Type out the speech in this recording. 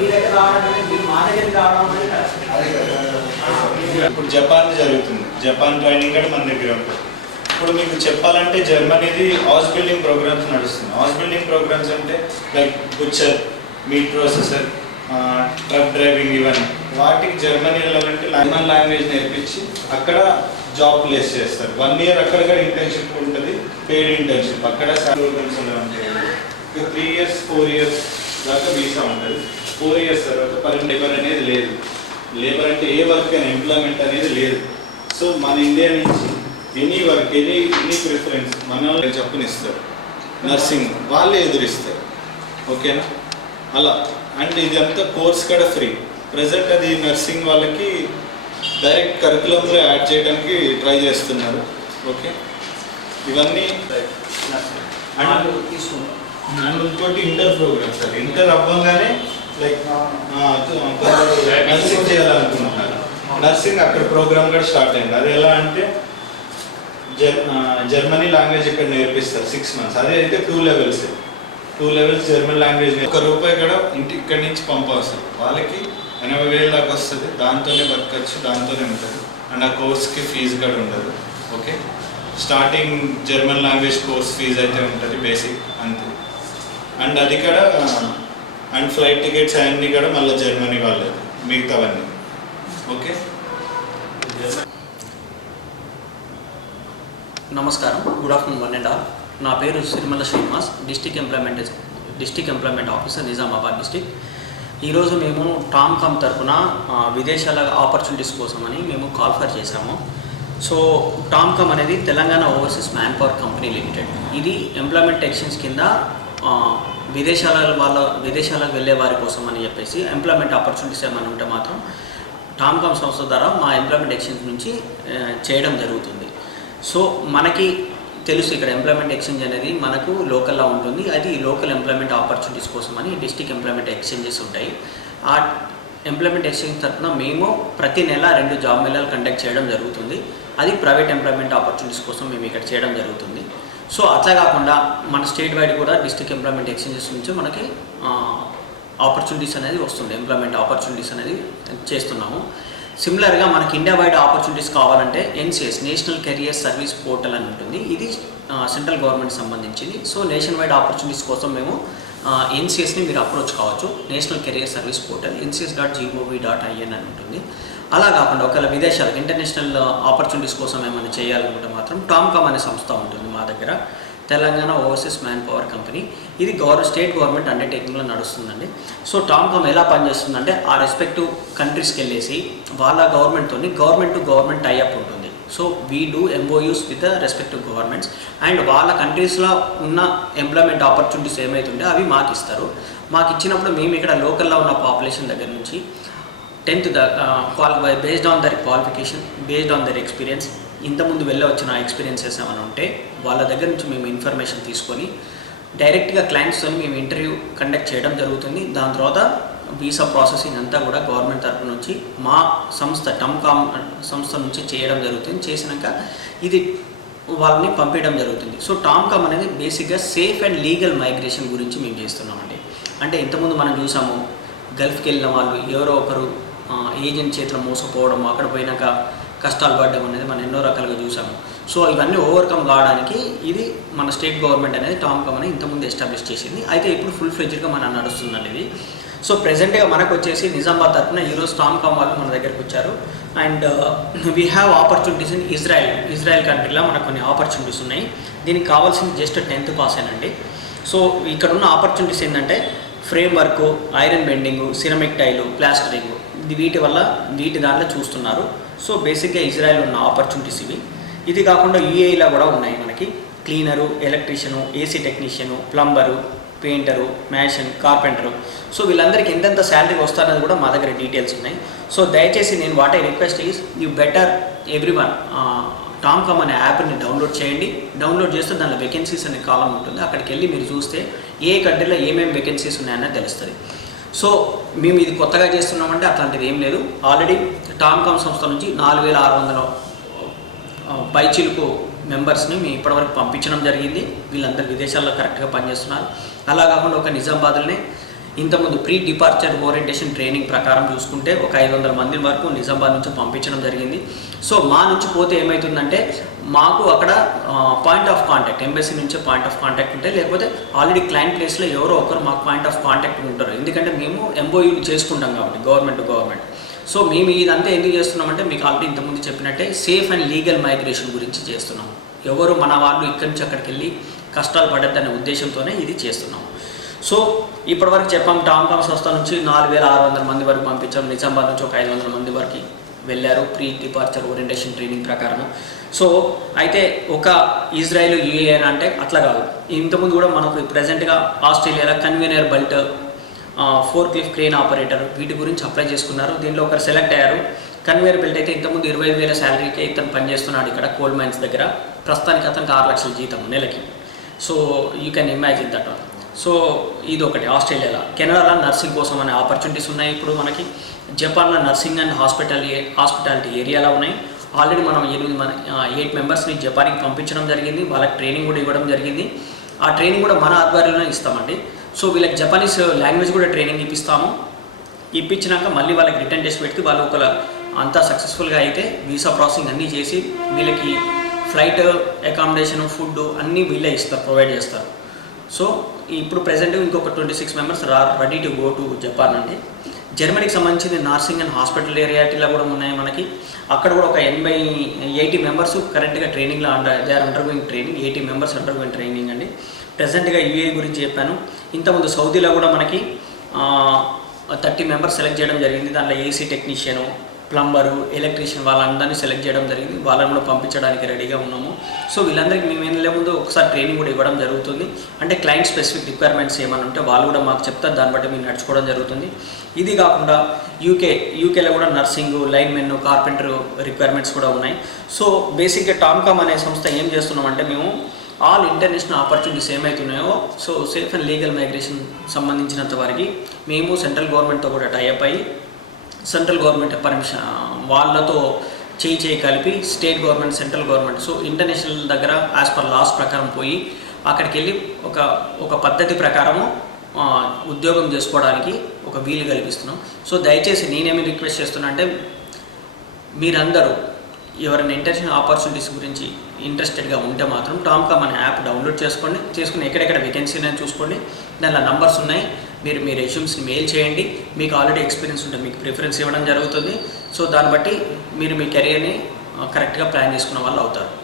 మీ దగ్గర రావడం మీరు మా దగ్గరికి రావడం అనేది ఇప్పుడు జపాన్ జరుగుతుంది. జపాన్ ట్రైనింగ్ కూడా మన దగ్గర ఉంటుంది. ఇప్పుడు మీకు చెప్పాలంటే జర్మనీది హౌస్ బిల్డింగ్ ప్రోగ్రామ్స్ నడుస్తుంది హౌస్ బిల్డింగ్ ప్రోగ్రామ్స్ అంటే like butcher meat processor truck driving ఇవన్నీ. వాటికి జర్మనీ వెళ్ళాలంటే జర్మన్ లాంగ్వేజ్ నేర్పించి అక్కడ జాబ్ ప్లేస్ చేస్తారు. వన్ ఇయర్ అక్కడ కూడా ఇంటర్న్షిప్ ఉంటుంది. Paid internship. అక్కడ ప్రోగ్రామ్స్ ఉంటాయి ఇక త్రీ ఇయర్స్ ఫోర్ ఇయర్స్ దాకా వీసా ఉంటుంది. ఫోర్ ఇయర్స్ తర్వాత పర్ లేబర్ అనేది లేదు. లేబర్ అంటే ఏ వర్క్ అని ఎంప్లాయ్మెంట్ అనేది లేదు. సో మన ఇండియా నుంచి any work any any preference మన చెప్పనిస్తారు నర్సింగ్ వాళ్ళే ఎదురిస్తారు. ఓకేనా అలా. అండ్ ఇది అంతా కోర్స్ కూడా ఫ్రీ ప్రజెంట్ అది నర్సింగ్ వాళ్ళకి డైరెక్ట్ కరికులంలో యాడ్ చేయడానికి ట్రై చేస్తున్నారు. ఓకే ఇవన్నీ అండ్ ఇంకోటి ఇంటర్ ప్రోగ్రామ్ సార్. ఇంటర్ అవ్వగానే లైక్ నర్సింగ్ చేయాలనుకుంటున్నారు. నర్సింగ్ అక్కడ ప్రోగ్రామ్ కూడా స్టార్ట్ అయింది. అది ఎలా అంటే జర్ జర్మనీ లాంగ్వేజ్ ఇక్కడ నేర్పిస్తారు సిక్స్ మంత్స్. అదే అయితే two levels. Two levels German language ఒక రూపాయి కూడా ఇంటి ఇక్కడి నుంచి పంపవసరం. వాళ్ళకి ఎనభై వేలు దాకా వస్తుంది. దాంతోనే బతకచ్చు దాంతోనే ఉంటుంది. అండ్ ఆ కోర్స్కి ఫీజు కూడా ఉండదు. Okay? Starting German language course fee అయితే ఉంటుంది బేసిక్ అంతే. అండ్ అది కూడా అండ్ ఫ్లైట్ టికెట్స్ అవన్నీ కూడా మళ్ళీ జర్మనీ వాళ్ళది మిగతావన్నీ. ఓకే నమస్కారం. Good afternoon one and all నా పేరు Sirimalla Srinivas district employment district employment officer Nizamabad district ఈరోజు మేము టామ్ కామ్ తరఫున విదేశాల ఆపర్చునిటీస్ కోసమని మేము కాల్ఫర్ చేశాము. సో టామ్ కామ్ అనేది Telangana overseas manpower company limited ఇది ఎంప్లాయ్మెంట్ ఎక్స్చేంజ్ కింద విదేశాల వాళ్ళ విదేశాలకు వెళ్ళే వారి కోసం అని చెప్పేసి ఎంప్లాయ్మెంట్ ఆపర్చునిటీస్ ఏమైనా ఉంటే మాత్రం టామ్కామ్ సంస్థ ద్వారా మా ఎంప్లాయ్మెంట్ ఎక్స్చేంజ్ నుంచి చేయడం జరుగుతుంది. సో మనకి తెలుసు ఇక్కడ ఎంప్లాయ్మెంట్ ఎక్స్చేంజ్ అనేది మనకు లోకల్లో ఉంటుంది. అది లోకల్ ఎంప్లాయ్మెంట్ ఆపర్చునిటీస్ కోసం అని డిస్టిక్ ఎంప్లాయ్మెంట్ ఎక్స్చేంజెస్ ఉంటాయి. ఆ ఎంప్లాయ్మెంట్ ఎక్స్చేంజ్ తరఫున మేము ప్రతి నెల రెండు జాబ్ మేళాలు కండక్ట్ చేయడం జరుగుతుంది. అది ప్రైవేట్ ఎంప్లాయ్మెంట్ ఆపర్చునిటీస్ కోసం మేము ఇక్కడ చేయడం జరుగుతుంది. సో అట్లా కాకుండా మన స్టేట్ వైడ్ కూడా డిస్టిక్ ఎంప్లాయ్మెంట్ ఎక్స్చేంజెస్ నుంచి మనకి ఆపర్చునిటీస్ అనేది వస్తుంది ఎంప్లాయ్మెంట్ ఆపర్చునిటీస్ అనేది చేస్తున్నాము. సిమిలర్గా మనకి ఇండియా వైడ్ ఆపర్చునిటీస్ కావాలంటే NCS national career service portal అని ఉంటుంది. ఇది సెంట్రల్ గవర్నమెంట్ సంబంధించింది. సో నేషన్ వైడ్ ఆపర్చునిటీస్ కోసం మేము ఎన్సిఎస్ని మీరు అప్రోచ్ కావచ్చు. National career service portal NCS dot gov dot in అని ఉంటుంది. అలా కాకుండా ఒకవేళ విదేశాలకు ఇంటర్నేషనల్ ఆపర్చునిటీస్ కోసం ఏమైనా చేయాలనుకుంటే మాత్రం టామ్కామ్ అనే సంస్థ ఉంటుంది. మా దగ్గర. Telangana overseas manpower company. ఇది గవర్ స్టేట్ గవర్నమెంట్ అండర్టేకింగ్లో నడుస్తుందండి. సో టామ్కామ్ ఎలా పనిచేస్తుందంటే ఆ రెస్పెక్టివ్ కంట్రీస్కి వెళ్ళేసి వాళ్ళ గవర్నమెంట్తో గవర్నమెంట్ టు గవర్నమెంట్ టైఅప్ ఉంటుంది. So we do MoUs with the respective governments and వాళ్ళ కంట్రీస్లో ఉన్న ఎంప్లాయ్మెంట్ ఆపర్చునిటీస్ ఏమైతుంటే అవి మాకు ఇస్తారు. మాకు ఇచ్చినప్పుడు మేము ఇక్కడ లోకల్లో ఉన్న పాపులేషన్ దగ్గర నుంచి tenth the qualify based on their qualification based on their experience ఇంతకుముందు వెళ్ళవచ్చిన ఎక్స్పీరియన్సెస్ ఏమైనా ఉంటే వాళ్ళ దగ్గర నుంచి మేము ఇన్ఫర్మేషన్ తీసుకొని డైరెక్ట్గా క్లయింట్స్తో మేము ఇంటర్వ్యూ కండక్ట్ చేయడం జరుగుతుంది. దాని తర్వాత వీసా ప్రాసెసింగ్ అంతా కూడా గవర్నమెంట్ తరఫు నుంచి మా సంస్థ టమ్కామ్ సంస్థ నుంచి చేయడం జరుగుతుంది. చేసినాక ఇది వాళ్ళని పంపించడం జరుగుతుంది. సో టామ్కామ్ అనేది బేసిక్గా సేఫ్ అండ్ లీగల్ మైగ్రేషన్ గురించి మేము చేస్తున్నామండి. అంటే ఇంతకుముందు మనం చూసాము గల్ఫ్కి వెళ్ళిన వాళ్ళు ఎవరో ఒకరు ఏజెంట్ చేతిలో మోసపోవడం అక్కడ పోయినాక కష్టాలు పడడం అనేది మనం ఎన్నో రకాలుగా చూసాము సో ఇవన్నీ ఓవర్కమ్ కావడానికి ఇది మన స్టేట్ గవర్నమెంట్ అనేది టామ్కామ్ అనేది ఇంతకుముందు ఎస్టాబ్లిష్ చేసింది. అయితే ఇప్పుడు ఫుల్ ఫ్లెజ్డ్గా మన నడుస్తుందండి ఇది. సో ప్రెసెంట్గా మనకు వచ్చేసి నిజామాబాద్ తరఫున ఈరోజు టామ్కామ్ వాళ్ళు మన దగ్గరకు వచ్చారు. And we have opportunities in Israel Israel కంట్రీలో మనకు కొన్ని ఆపర్చునిటీస్ ఉన్నాయి. దీనికి కావాల్సింది జస్ట్ టెన్త్ పాస్ అండి సో ఇక్కడ ఉన్న ఆపర్చునిటీస్ ఏంటంటే framework iron bending ceramic టైలు ప్లాస్టరింగ్ ఇది వీటి వల్ల వీటి దాంట్లో చూస్తున్నారు. సో బేసిక్గా ఇజ్రాయెల్ ఉన్న ఆపర్చునిటీస్ ఇవి. ఇది కాకుండా యూఏఈలో కూడా ఉన్నాయి మనకి. Cleaner electrician AC technician plumber painter mason carpenter so వీళ్ళందరికీ ఎంతెంత శాలరీ వస్తారనేది కూడా మా దగ్గర డీటెయిల్స్ ఉన్నాయి. సో దయచేసి నేను what I request is you better every one Tomcom అనే యాప్ని డౌన్లోడ్ చేయండి. డౌన్లోడ్ చేస్తే దానిలో వేకెన్సీస్ అనే కాలం ఉంటుంది. అక్కడికి వెళ్ళి మీరు చూస్తే ఏ కంట్రీలో ఏమేమి వేకెన్సీస్ ఉన్నాయన్నది తెలుస్తుంది. సో మేము ఇది కొత్తగా చేస్తున్నామంటే అట్లాంటిది ఏం లేదు. ఆల్రెడీ టామ్కామ్ సంస్థ నుంచి నాలుగు వేల ఆరు వందల పైచిలుకు మెంబర్స్ని మేము ఇప్పటివరకు పంపించడం జరిగింది. వీళ్ళందరూ విదేశాల్లో కరెక్ట్గా పనిచేస్తున్నారు. అలా కాకుండా ఒక నిజామాబాద్లోనే ఇంతకుముందు ప్రీ డిపార్చర్ ఓరియంటేషన్ ట్రైనింగ్ ప్రకారం చూసుకుంటే ఒక ఐదు వందల మంది వరకు నిజామాబాద్ నుంచి పంపించడం జరిగింది. సో మా నుంచి పోతే ఏమవుతుందంటే మాకు అక్కడ పాయింట్ ఆఫ్ కాంటాక్ట్ ఎంబసీ నుంచే పాయింట్ ఆఫ్ కాంటాక్ట్ ఉంటే లేకపోతే ఆల్రెడీ క్లయింట్ ప్లేస్లో ఎవరో ఒకరు మాకు పాయింట్ ఆఫ్ కాంటాక్ట్ ఉంటారు. ఎందుకంటే మేము ఎంఓయూలు చేసుకుంటాం కాబట్టి గవర్నమెంట్ గవర్నమెంట్ సో మేము ఇదంతా ఎందుకు చేస్తున్నామంటే మీకు ఆల్రెడీ ఇంతకుముందు చెప్పినట్టే సేఫ్ అండ్ లీగల్ మైగ్రేషన్ గురించి చేస్తున్నాం. ఎవరు మన వాళ్ళు ఇక్కడి నుంచి అక్కడికి వెళ్ళి కష్టాలు పడద్దనే ఉద్దేశంతోనే ఇది చేస్తున్నాం. సో ఇప్పటివరకు చెప్పాం టామ్కామ్ సంస్థ నుంచి నాలుగు వేల ఆరు వందల మంది వరకు పంపించాం. నిజామాబాద్ నుంచి ఒక ఐదు వందల మంది వరకు వెళ్ళారు. ప్రీ డిపార్చర్ ఓరియంటేషన్ ట్రైనింగ్ ప్రకారం సో అయితే ఒక ఇజ్రాయెల్ యూఏఎన్ అంటే అట్లా కాదు. ఇంతకుముందు కూడా మనకు ప్రజెంట్గా ఆస్ట్రేలియాలో conveyor belt forklift crane operator వీటి గురించి అప్లై చేసుకున్నారు. దీనిలో ఒకరు సెలెక్ట్ అయ్యారు. కన్వేయర్ బెల్ట్ అయితే ఇంతకుముందు ఇరవై వేల శాలరీకే ఇతను పనిచేస్తున్నాడు ఇక్కడ కోల్డ్ మైన్స్ దగ్గర. ప్రస్తుతానికి అతనికి ఆరు లక్షల జీతం నెలకి. So you can imagine that one so ఇది ఒకటి ఆస్ట్రేలియాలో. కెనడాలో నర్సింగ్ కోసం అనే ఆపర్చునిటీస్ ఉన్నాయి ఇప్పుడు మనకి. జపాన్లో నర్సింగ్ అండ్ హాస్పిటల్ హాస్పిటాలిటీ ఏరియాలో ఉన్నాయి. ఆల్రెడీ మనం ఎనిమిది మన ఎయిట్ మెంబర్స్ని జపాన్కి పంపించడం జరిగింది. వాళ్ళకి ట్రైనింగ్ కూడా ఇవ్వడం జరిగింది. ఆ ట్రైనింగ్ కూడా మన ఆధ్వర్యంలో ఇస్తామండి. సో వీళ్ళకి జపానీస్ లాంగ్వేజ్ కూడా ట్రైనింగ్ ఇప్పిస్తాము. ఇప్పించినాక మళ్ళీ వాళ్ళకి రిటర్న్ టెస్ట్ పెట్టి వాళ్ళు ఒక అంతా సక్సెస్ఫుల్గా అయితే వీసా ప్రాసెసింగ్ అన్నీ చేసి వీళ్ళకి ఫ్లైట్ అకామిడేషన్ ఫుడ్ అన్నీ వీళ్ళే ఇస్తారు ప్రొవైడ్ చేస్తారు. సో ఇప్పుడు ప్రజెంట్ ఇంకొక ట్వంటీ సిక్స్ మెంబర్స్ రా ready to go to Japan అండి. జర్మనీకి సంబంధించిన నర్సింగ్ అండ్ హాస్పిటల్ ఏరియాటిలో కూడా ఉన్నాయి మనకి. అక్కడ కూడా ఒక ఎనభై ఎయిటీ మెంబర్స్ కరెంట్గా ట్రైనింగ్లో under they are undergoing training eighty members undergoing training అండి. ప్రజెంట్గా యూఏ గురించి చెప్పాను. ఇంతకుముందు సౌదీలో కూడా మనకి థర్టీ మెంబర్స్ సెలెక్ట్ చేయడం జరిగింది. దాంట్లో ఏసీ టెక్నీషియను ప్లంబరు ఎలక్ట్రీషియన్ వాళ్ళందరినీ సెలెక్ట్ చేయడం జరిగింది. వాళ్ళని కూడా పంపించడానికి రెడీగా ఉన్నాము. సో వీళ్ళందరికీ మేము వెళ్ళే ముందు ఒకసారి ట్రైనింగ్ కూడా ఇవ్వడం జరుగుతుంది. అంటే క్లయింట్ స్పెసిఫిక్ రిక్వైర్మెంట్స్ ఏమైనా ఉంటే వాళ్ళు కూడా మాకు చెప్తారు. దాన్ని బట్టి మేము నడుచుకోవడం జరుగుతుంది. ఇది కాకుండా యూకే యూకేలో కూడా nursing linemen carpenter requirements కూడా ఉన్నాయి. సో బేసిక్గా టామ్కామ్ అనే సంస్థ ఏం చేస్తున్నామంటే మేము all international opportunities ఏమైతున్నాయో so safe and legal migration సంబంధించినంత వరకు మేము సెంట్రల్ గవర్నమెంట్తో కూడా టైఅప్ అయ్యి సెంట్రల్ గవర్నమెంట్ పర్మిషన్ వాళ్ళతో చేయి చేయి కలిపి state government central government. So international దగ్గర యాజ్ పర్ లాస్ ప్రకారం పోయి అక్కడికి వెళ్ళి ఒక ఒక పద్ధతి ప్రకారము ఉద్యోగం చేసుకోవడానికి ఒక వీలు కల్పిస్తున్నాం. సో దయచేసి నేనేమి రిక్వెస్ట్ చేస్తున్నా అంటే మీరందరూ ఎవరైనా ఇంటర్నేషనల్ ఆపర్చునిటీస్ గురించి ఇంట్రెస్టెడ్గా ఉంటే మాత్రం టామ్కామ్ మన యాప్ డౌన్లోడ్ చేసుకోండి. చేసుకుని ఎక్కడెక్కడ వేకెన్సీ ఉన్నాయో చూసుకోండి. దానిలో నంబర్స్ ఉన్నాయి. మీరు మీ రెజ్యూమ్స్ని మెయిల్ చేయండి. మీకు ఆల్రెడీ ఎక్స్పీరియన్స్ ఉంటే మీకు ప్రిఫరెన్స్ ఇవ్వడం జరుగుతుంది. సో దాన్ని బట్టి మీరు మీ కెరియర్ని కరెక్ట్గా ప్లాన్ చేసుకున్న వాళ్ళు అవుతారు.